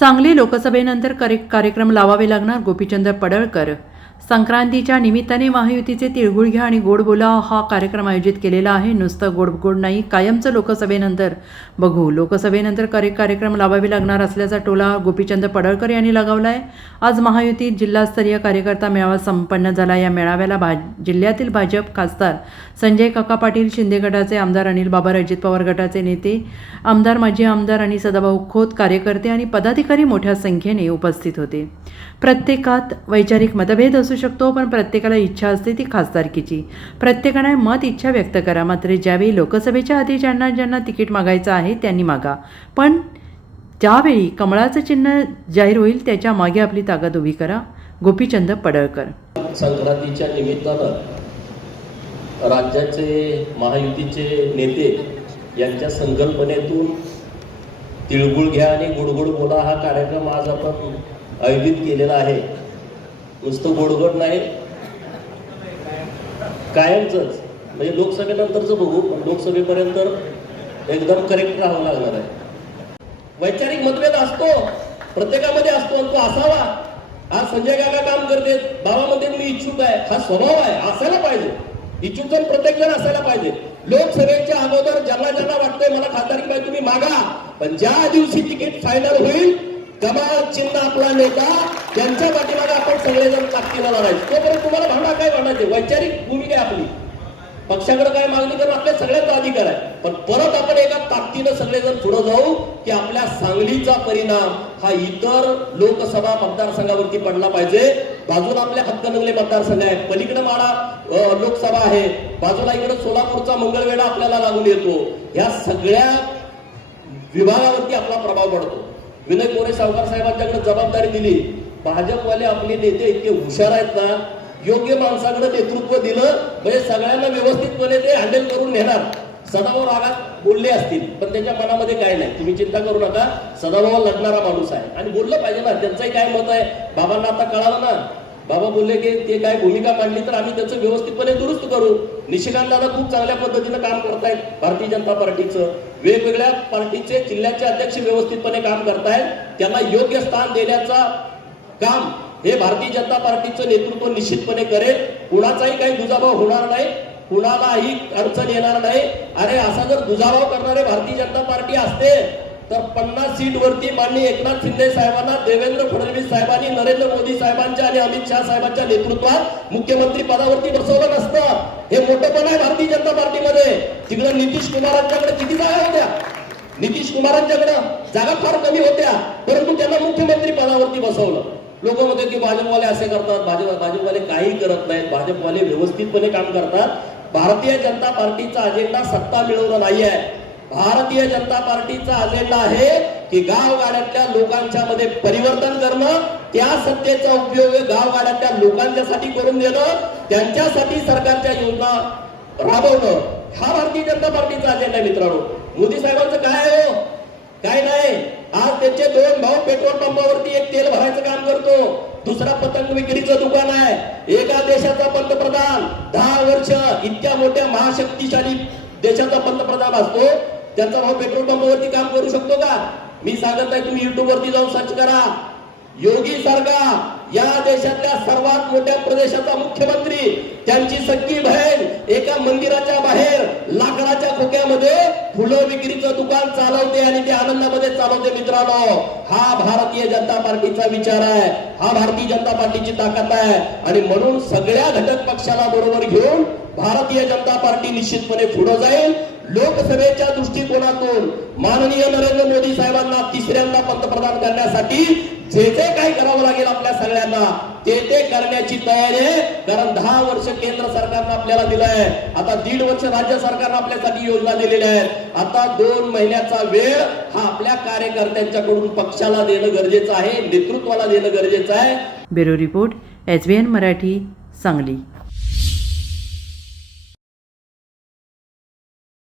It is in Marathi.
सांगली लोकसभेनंतर करे कार्यक्रम लावावे लागणार गोपीचंद पडळकर. संक्रांतीच्या निमित्ताने महायुतीचे तिळगुळ घ्या आणि गोड बोला हा कार्यक्रम आयोजित केलेला आहे. नुसतं गोड गोड नाही कायमचं लोकसभेनंतर. बघू लोकसभेनंतर करे कार्यक्रम लावावे लागणार असल्याचा टोला गोपीचंद पडळकर यांनी लगावला आहे आज महायुतीत जिल्हास्तरीय कार्यकर्ता मेळावा संपन्न झाला. या मेळाव्याला भा जिल्ह्यातील भाजप खासदार संजय काका पाटील शिंदे गटाचे आमदार अनिल बाबर अजित पवार गटाचे नेते आमदार माजी आमदार आणि सदाभाऊ खोत कार्यकर्ते आणि पदाधिकारी मोठ्या संख्येने उपस्थित होते. प्रत्येकात वैचारिक मतभेद असू शकतो पण प्रत्येकाला इच्छा असते ती खासदारकीची. प्रत्येकाने मत इच्छा व्यक्त करा मात्र ज्यावेळी लोकसभेच्या आधी ज्यांना ज्यांना तिकीट मागायचं आहे त्यांनी मागा. पण ज्यावेळी कमळाचं चिन्ह जाहीर होईल त्याच्यामागे आपली ताकद उभी करा. गोपीचंद पडळकर. संक्रांतीच्या निमित्तानं राज्याचे महायुतीचे नेते यांच्या संकल्पनेतून तिळगुळ घ्या आणि गुडगुड बोला हा कार्यक्रम आज आपण आयोजित केलेला आहे. नुसतं गोडगोड नाही. कायमचंच म्हणजे लोकसभेनंतरच बघू पण लोकसभेपर्यंत एकदम करेक्ट राहावं लागणार आहे. वैचारिक मतभेद असतो. प्रत्येकामध्ये असतो आणि तो असावा. आज संजय काका काम करते. बाबामध्ये मी इच्छुक आहे. हा स्वभाव आहे. असायला पाहिजे. इच्छुक जण प्रत्येक जण असायला पाहिजे. लोकसभेच्या अगोदर ज्यांना ज्यांना वाटतंय मला खासदारी पाहिजे तुम्ही मागा. पण ज्या दिवशी तिकीट फायनल होईल कमाल चिन्ह आपला नेता त्यांच्या पाठीमागे आपण सगळेजण ताकदीला लढायचं तोपर्यंत तुम्हाला भांडा काय भांडायचे वैचारिक भूमिका आहे आपली. पक्षाकडे काय मागणी करणं आपल्या सगळ्यांचा अधिकार आहे पण परत आपण एका ताकदीनं सगळेजण पुढे जाऊ की आपल्या सांगलीचा परिणाम हा इतर लोकसभा मतदारसंघावरती पडला पाहिजे. बाजूला आपल्या हक्कनंगले मतदारसंघ आहे. पलीकडे माडा लोकसभा आहे. बाजूला इकडे सोलापूरचा मंगळवेढा आपल्याला लागून येतो. या सगळ्या विभागावरती आपला प्रभाव पडतो. विनय कोरे सावकार साहेबांच्याकडे जबाबदारी दिली. भाजपवाले आपले नेते इतके हुशार आहेत ना योग्य माणसाकडे नेतृत्व दिलं म्हणजे सगळ्यांना व्यवस्थितपणे ते हँडल करून नेणार सदाभाऊ रागात बोलले असतील पण त्यांच्या मनामध्ये काय नाही. तुम्ही चिंता करू नका. सदाभाऊ लढणारा माणूस आहे. आणि बोललं पाहिजे ना त्यांचंही काय मत आहे? बाबांना आता कळालं ना. बाबा बोलले की ते काय भूमिका मांडली तर आम्ही त्याचं व्यवस्थितपणे दुरुस्त करू. निशिकांत दादा खूप चांगल्या पद्धतीनं काम करतायत भारतीय जनता पार्टीचं. वेगवेगळ्या पार्टीचे जिल्ह्याचे अध्यक्ष व्यवस्थितपणे काम करतायत. त्यांना योग्य स्थान देण्याचा काम हे भारतीय जनता पार्टीचं नेतृत्व निश्चितपणे करेल. कुणाचाही काही दुजाभाव होणार नाही. कुणालाही अडचण येणार नाही. अरे असा जर दुजाभाव करणारे भारतीय जनता पार्टी असते तर पन्नास सीट वरती माननीय एकनाथ शिंदे साहेबांना देवेंद्र फडणवीस साहेबांनी नरेंद्र मोदी साहेबांच्या आणि अमित शहा साहेबांच्या नेतृत्वात मुख्यमंत्री पदावरती बसवलं नसतं. हे मोठेपण आहे भारतीय जनता पार्टीमध्ये. तिकडे नितीश कुमारांच्याकडे किती जागा होत्या? नितीश कुमारांच्याकडे जागा फार कमी होत्या. परंतु त्यांना मुख्यमंत्री पदावरती बसवलं. लोक म्हणतात की भाजपवाले असे करतात. भाजप भाजपवाले काही करत नाहीत. भाजपवाले व्यवस्थितपणे काम करतात. भारतीय जनता पार्टीचा अजेंडा सत्ता मिळवणं नाही आहे भारतीय जनता पार्टीचा अजेंडा आहे की गावगाड्यातल्या लोकांच्या मध्ये परिवर्तन करणं त्या सत्तेचा उपयोग गावगाड्यातल्या लोकांच्यासाठी करून देणं त्यांच्यासाठी सरकारच्या योजना राबवणं हा भारतीय जनता पार्टीचा अजेंडा आहे मित्रांनो. मोदी साहेबांचं काय आहे हो? काय नाही. आज त्याचे दोन भाऊ पेट्रोल पंपावरती एक तेल भरायचं काम करतो. दुसरा पतंग विक्रीचं दुकान आहे. एका देशाचा पंतप्रधान. दहा वर्ष इतक्या मोठ्या महाशक्तिशाली देशाचा पंतप्रधान असतो. त्यांचा भाऊ पेट्रोल पंपावरती काम करू शकतो का? मी सांगत नाही तुम्ही युट्यूब वरती जाऊन सर्च करा. योगी सारखा या देशातल्या सर्वात मोठ्या प्रदेशाचा मुख्यमंत्री. त्यांची सख्खी बहीण एका मंदिराच्या बाहेर लाकडाच्या खोक्यामध्ये फुलं विक्रीचं दुकान चालवते आणि ते आनंदामध्ये चालवते मित्रांनो. हा भारतीय जनता पार्टीचा विचार आहे. हा भारतीय जनता पार्टीची ताकद आहे. आणि म्हणून सगळ्या घटक पक्षाला बरोबर घेऊन भारतीय जनता पार्टी निश्चितपणे पुढे जाईल. लोकसभेच्या दृष्टिकोनातून माननीय नरेंद्र मोदी साहेबांना तिसऱ्यांदा पंतप्रधान करण्यासाठी जे जे काही करावं लागेल आपल्या सगळ्यांना ते ते करण्याची तयारी आहे. कारण दहा वर्ष केंद्र सरकारनं आपल्याला दिलं आहे आता दीड वर्ष राज्य सरकारनं आपल्यासाठी योजना दिलेल्या आहेत. आता दोन महिन्याचा वेळ हा आपल्या कार्यकर्त्यांच्याकडून पक्षाला देणं गरजेचं आहे नेतृत्वाला देणं गरजेचं आहे. Bureau report S Marathi Sangli.